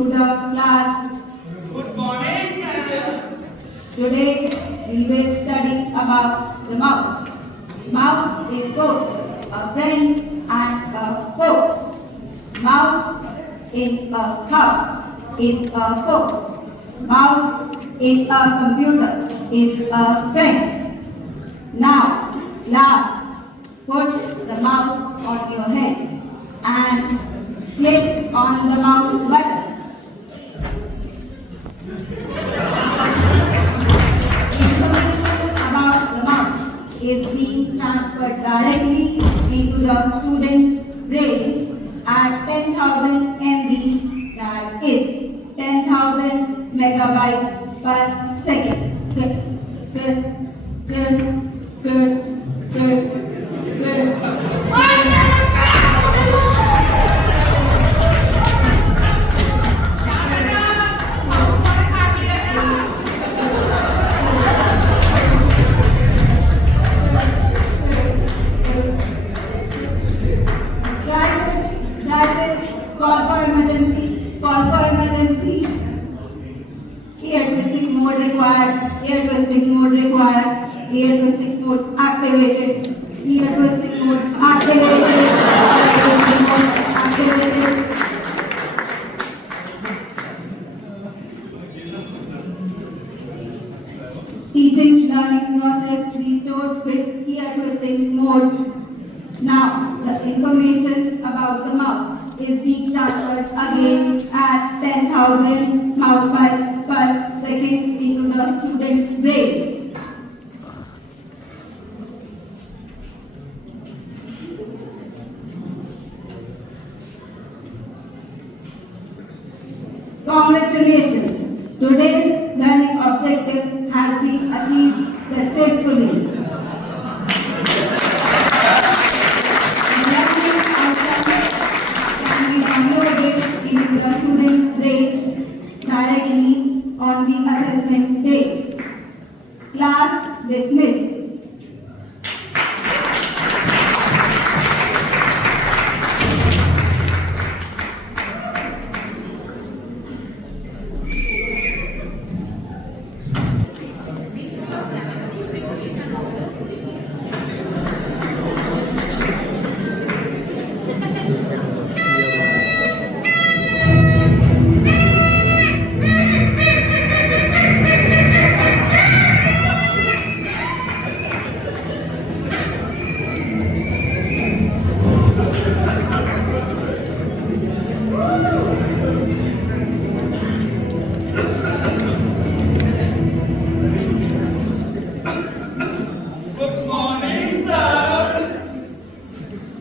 into the class. Good morning, teacher. Today we will study about the mouse. Mouse is both a friend and a foe. Mouse in a house is a foe. Mouse in a computer is a friend. Now, class, put the mouse on your head and click on the mouse button. Information about the mouse is being transferred directly into the student's brain at 10,000 MB, that is 10,000 megabytes per second. Call for emergency, call for emergency. Ear twisting mode required, ear twisting mode required, ear twisting mode activated, ear twisting mode activated, ear twisting mode activated. Teaching learning process restored with ear twisting mode. Now, the information about the mouse is being transferred again at 10,000 mouse bytes per second into the student's brain. Congratulations! Today's learning objective has been achieved successfully. Into the student's brain directly on the assessment day. Class dismissed. Good morning, sir.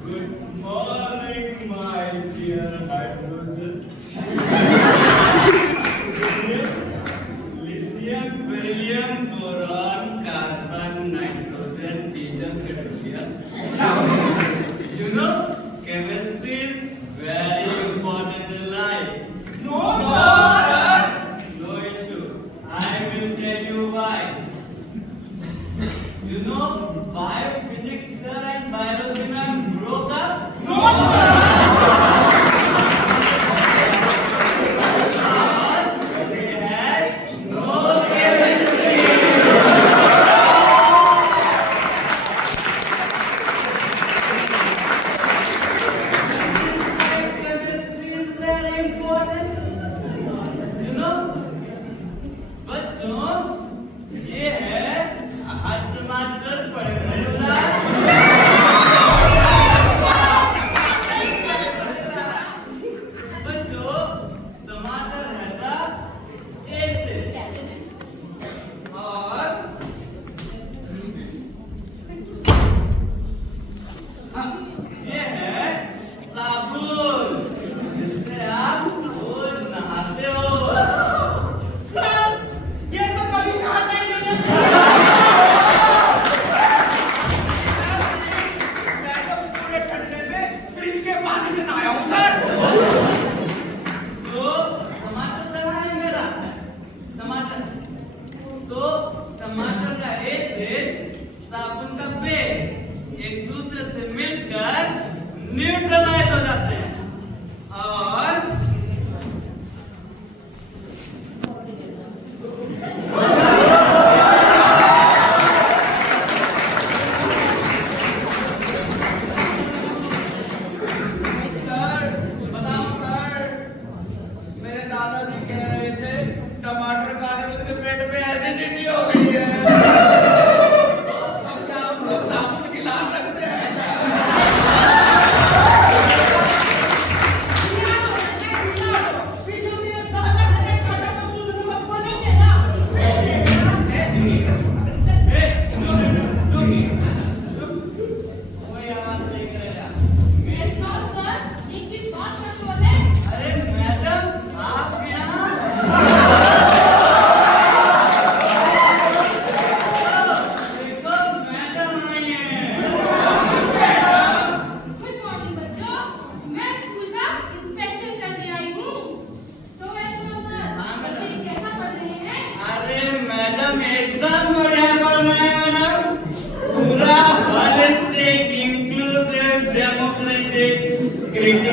Good morning, my dear hydrogen. Lithium, beryllium, boron, carbon, nitrogen, helium, petroleum. You know, chemistry is very important in life. No, sir. No issue. I will tell you why. You know, biophysics sir and biology ma'am broke up? No, sir!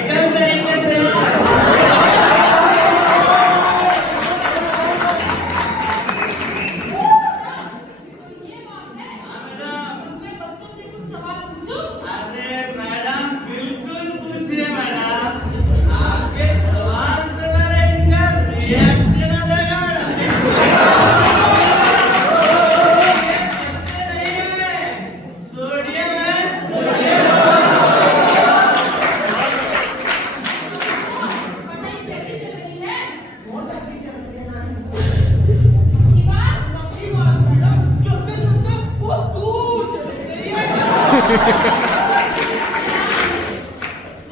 Practical तरीके से। ये बात है। हाँ मैडम। अब मैं बच्चों से कुछ सवाल पूछूं? अरे मैडम बिल्कुल पूछिए मैडम, आपके सवाल से पहले इनका रिएक्शन आ जाएगा मैडम। सोडियम है, सोडियम। पढ़ाई कैसी चल रही है? बहुत अच्छी चल रही है। ये बात अच्छी बात मैडम, चलते चलते बहुत दूर चली गई है।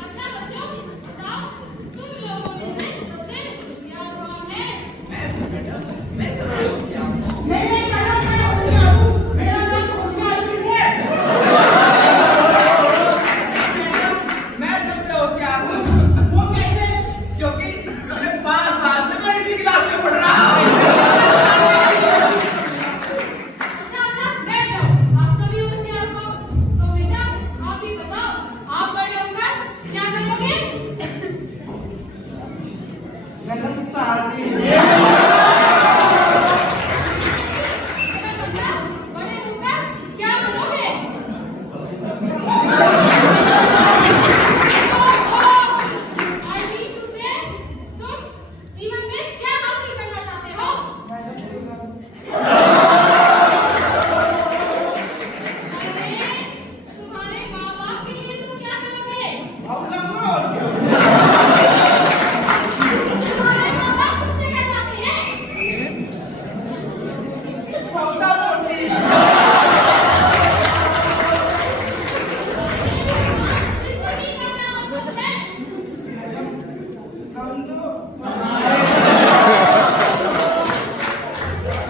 अच्छा बच्चों, बताओ तुम लोगों में से सबसे होशियार कौन है? मैं सबसे होशियार हूँ। नहीं नहीं मैडम, मैं होशियार हूँ। मेरा नाम होशियार सिंह है। मैडम, मैं सबसे होशियार हूँ। वो कैसे? क्योंकि मैं 5 साल से मैं इसी क्लास में पढ़ रहा हूँ। अच्छा बैठ जाओ। आप सभी होशियार हो तो बेटा आप भी बताओ, आप बड़े होकर क्या करोगे? मैडम शादी। मेरा मतलब बड़े होकर क्या बनोगे? आई मीन टू से तुम जीवन में क्या हासिल करना चाहते हो? अरे तुम्हारे माँ बाप के लिए तुम क्या करोगे? तुम्हारे माँ बाप तुमसे क्या चाहते हैं? जिंदगी का क्या मतलब है?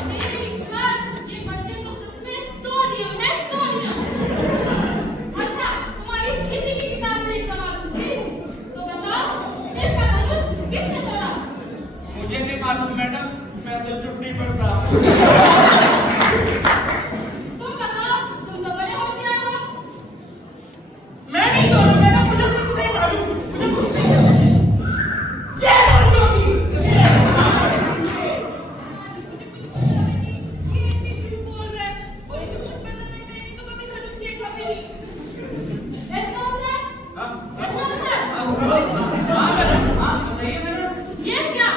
मेरी सर, ये बच्चे तो सच में सोडियम है, सोडियम। अच्छा, तुम्हारी हिंदी की किताब से एक सवाल पूछती हूँ। तो बताओ, शिव का धनुष किसने तोड़ा? मुझे नहीं मालूम मैडम, मैं तो छुट्टी पर था। तुम बताओ, तुम तो बड़े होशियार हो। मैं नहीं तोड़ा मैडम, मुझे कुछ नहीं मालूम, मुझे कुछ नहीं मालूम। ये डॉक्टर ये ऐसे क्यों बोल रहा है? कोई तो कुछ पता नहीं, मैंने तो कभी धनुष देखा भी नहीं। ऐसा होता है? ऐसा होता है? हाँ मैडम, हाँ बताइए मैडम। ये क्या?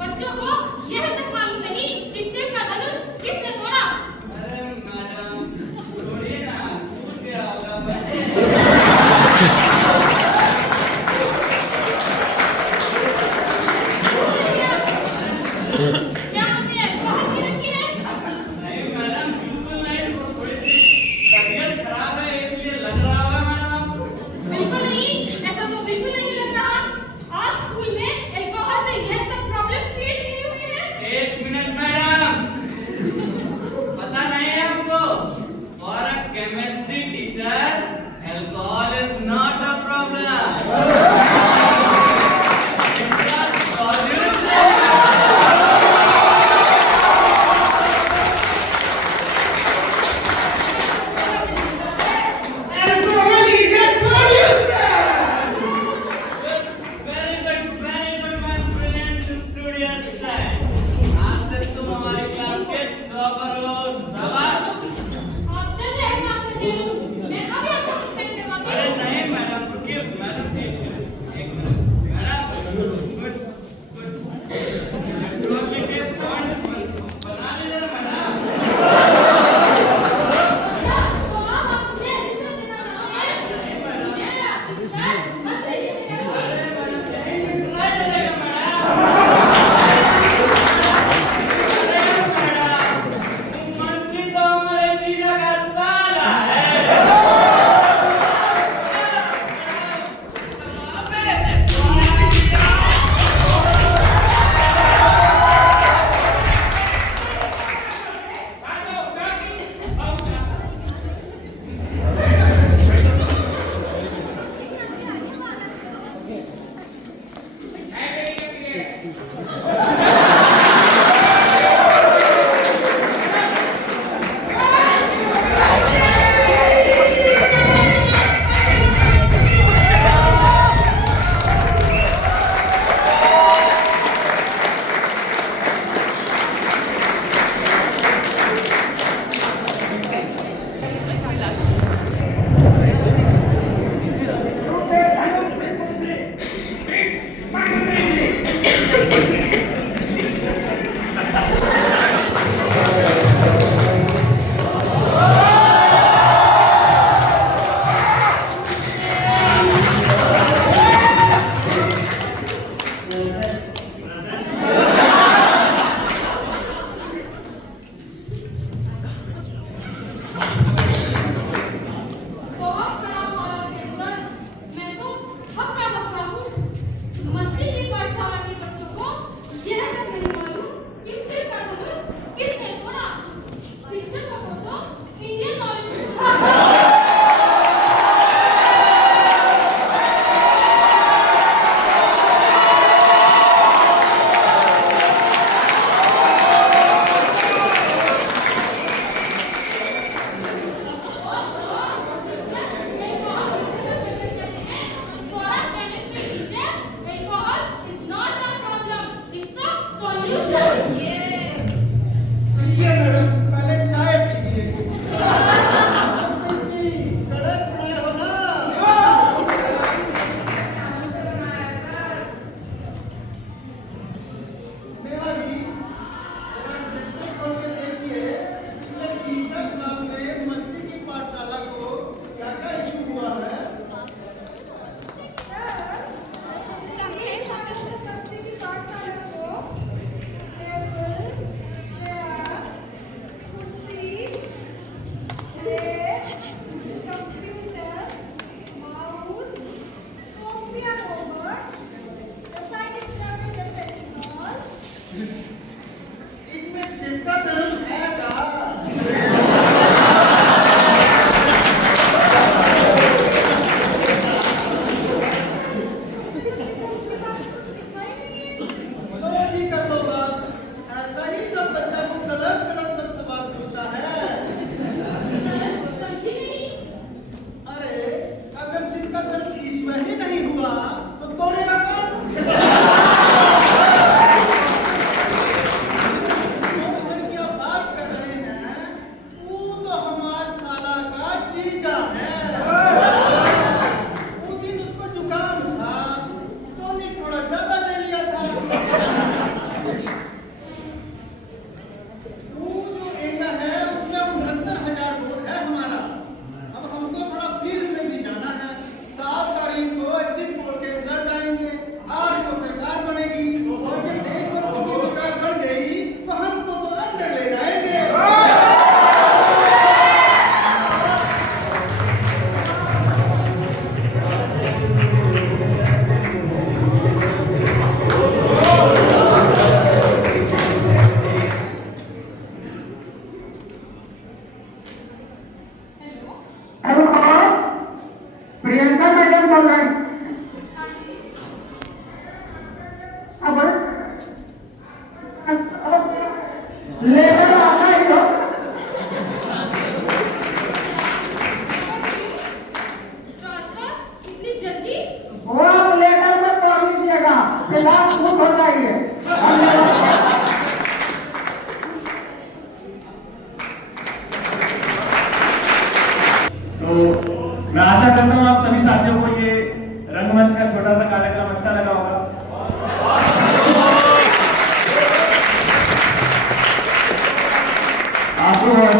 बच्चों को यह तक मालूम नहीं कि शिव का धनुष किसने तोड़ा? अरे मैडम छोड़िए ना, टूट गया होगा बच्चे। क्या हमने अल्कोहल पी रखी है? नहीं मैडम बिल्कुल नहीं, थोड़ी सी तबीयत खराब है इसलिए लग रहा होगा मैडम आपको। बिल्कुल नहीं, ऐसा तो बिल्कुल नहीं लग रहा। आप स्कूल में अल्कोहल से यह सब प्रॉब्लम क्रिएट की हुई है। एक मिनट मैडम, पता नहीं है आपको, for a chemistry teacher alcohol is not a problem.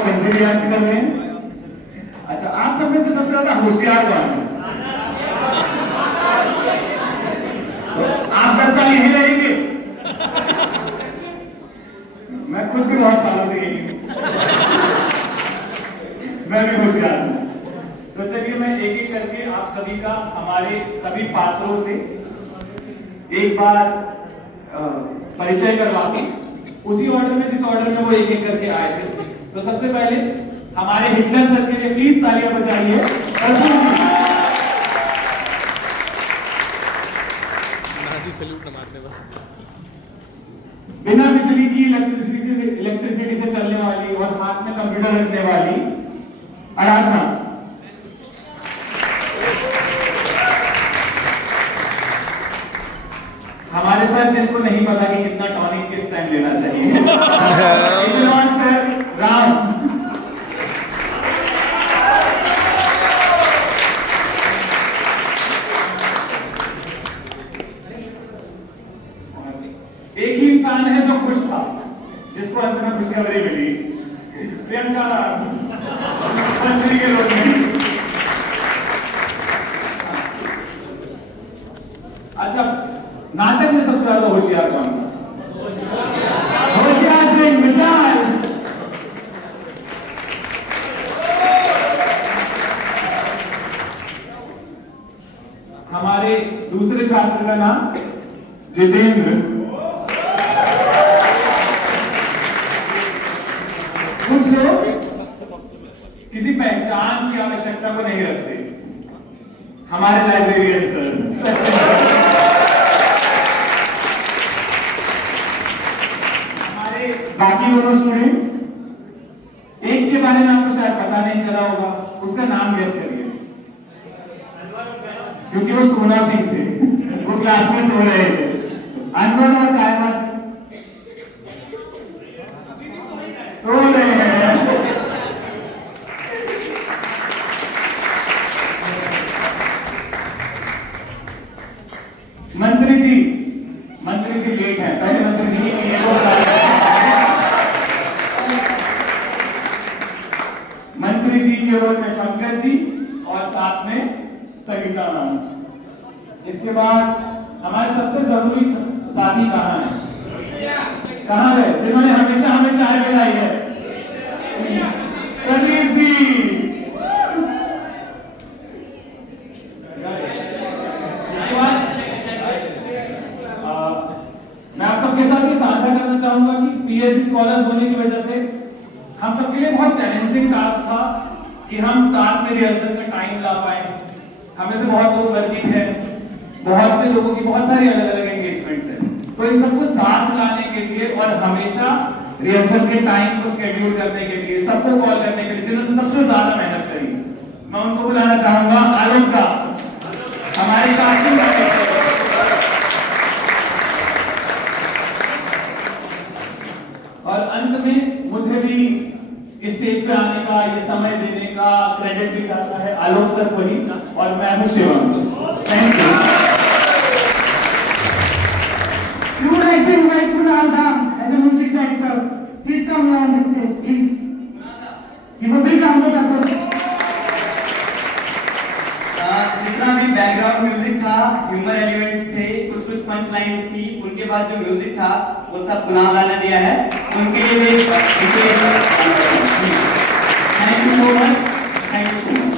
बहुत गंदे भी एक्ट कर रहे हैं। अच्छा, आप सब में से सबसे ज्यादा होशियार कौन है? आप 10 साल यही रहेंगे? मैं खुद भी बहुत सालों से यही हूं। मैं भी होशियार हूं। तो चलिए मैं एक एक करके आप सभी का, हमारे सभी पात्रों से एक बार परिचय करवा दूं, उसी ऑर्डर में जिस ऑर्डर में वो एक एक करके आए थे। तो सबसे पहले हमारे हिटलर सर के लिए प्लीज तालियां बजाइए। सैल्यूट न मारते बस। बिना बिजली की इलेक्ट्रिसिटी से चलने वाली और हाथ में कंप्यूटर रखने वाली आराधना। हमारे सर जिनको नहीं पता कि कितना टॉनिक किस टाइम लेना चाहिए। सर राम। एक ही इंसान है जो खुश था, जिसको अंत में खुशखबरी मिली, प्रियंका मंत्री के लोग में। अच्छा, नाटक में सबसे ज्यादा होशियार कौन था? होशियार सिंह विशाल। हमारे दूसरे छात्र का नाम जितेंद्र। कुछ लोग किसी पहचान की आवश्यकता को नहीं रखते, हमारे लाइब्रेरियन सर। बाकी दोनों स्टूडेंट, एक के बारे में आपको शायद पता नहीं चला होगा, उसका नाम गेस करिए, क्योंकि वो सोना सिंह थे, वो क्लास में सो रहे थे। अनवर और कायमा सो रहे हैं। मंत्री जी लेट है, पहले मंत्री जी की मंत्री जी के रोल में पंकज जी और साथ में संगीता मैम। इसके बाद हमारे सबसे जरूरी साथी कहाँ है? कहाँ गए जिन्होंने हमेशा हमें चाय पिलाई है? प्रदीप जी। इसके बाद मैं आप सबके साथ ये साझा करना चाहूंगा कि पीएससी स्कॉलर्स होने की वजह से हम सबके लिए बहुत चैलेंजिंग टास्क था कि हम साथ में रिहर्सल का टाइम ला पाए। हमें से बहुत लोग वर्किंग है, बहुत से लोगों की बहुत सारी अलग अलग एंगेजमेंट्स हैं, तो इन सबको साथ लाने के लिए और हमेशा रिहर्सल के टाइम को शेड्यूल करने के लिए, सबको कॉल करने के लिए जिन्होंने सबसे ज्यादा मेहनत करी, मैं उनको बुलाना चाहूंगा। आलोक का, हमारे काफी और अंत में मुझे भी इस स्टेज पे आने का, ये समय देने का क्रेडिट भी जाता है आलोक सर को ही, और मैं हूं Shivam. Thank you. You would like to invite Kunal Dham as a music director. Please come here on the stage, please. Give a big round of applause. जितना भी बैकग्राउंड म्यूजिक था, ह्यूमर एलिमेंट्स थे, कुछ कुछ पंच लाइंस थी, उनके बाद जो म्यूजिक था वो सब कुणाल दा ने दिया है। उनके लिए thank you so much, thank you so much.